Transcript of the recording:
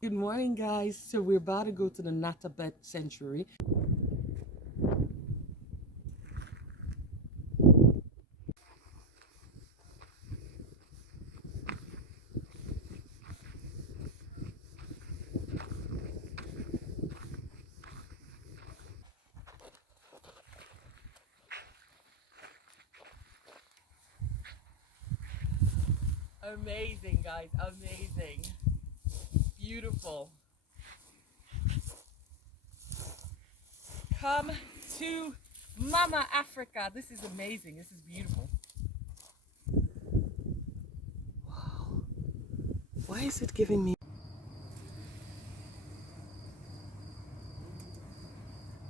Good morning, guys. So we're about to go to the Nata Bird Sanctuary. Amazing, guys. Amazing. Beautiful. Come to Mama Africa. This is amazing. This is beautiful. Wow. Why is it giving me